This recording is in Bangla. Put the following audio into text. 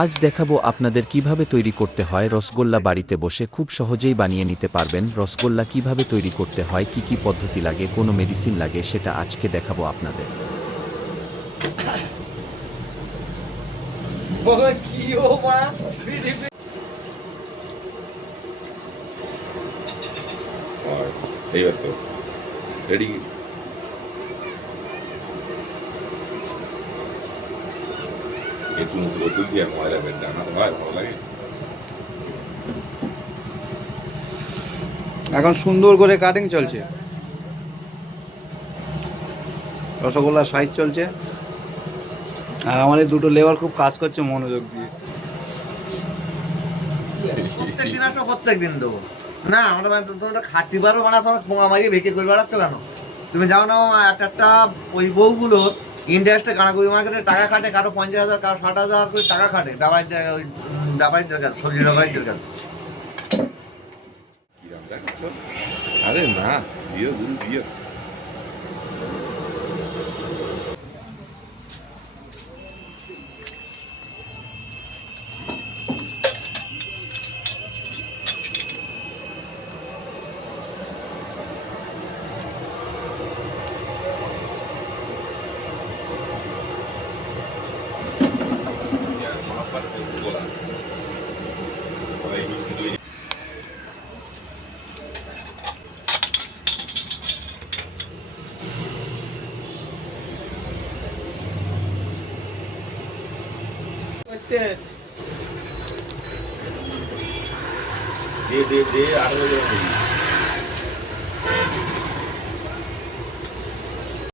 আজ দেখাবো আপনাদের কিভাবে তৈরি করতে হয় রসগোল্লা। বাড়িতে বসে খুব সহজেই বানিয়ে নিতে পারবেন রসগোল্লা। কিভাবে তৈরি করতে হয়, কি কি পদ্ধতি লাগে, কোনো মেডিসিন লাগে, সেটা আজকে দেখাবো আপনাদের। এইবার তো রেডি। একটু মুছে বোতল দিয়ে ময়লা বের ডানা তো হয় ভালো লাগে। এখন সুন্দর করে কাটিং চলছে, রসগোল্লার সাইজ চলছে, আর আমাদের দুটো লেবার খুব কাজ করছে মনোযোগ দিয়ে। প্রত্যেকদিন আসবো, প্রত্যেকদিন দেবো না। আমরা তোমরা খাটি বারো বানা, তোমার পোঙা মারিয়ে ভেকে করে বেড়াচ্ছ কেন? তুমি যাও না একটা ওই বউগুলো ইন্ডাস্ট্রি কানাগুড়ি মার্কেটে টাকা খাটে, কারো 50,000, কারো 60,000 করে টাকা খাটে ব্যাপারীদের, ওই ব্যাপারীদের কাছে, সবজি ব্যাপারীদের কাছে। কিরাম দেখাচ্ছ? আরে না, দিও গুরু দিও। দে আরো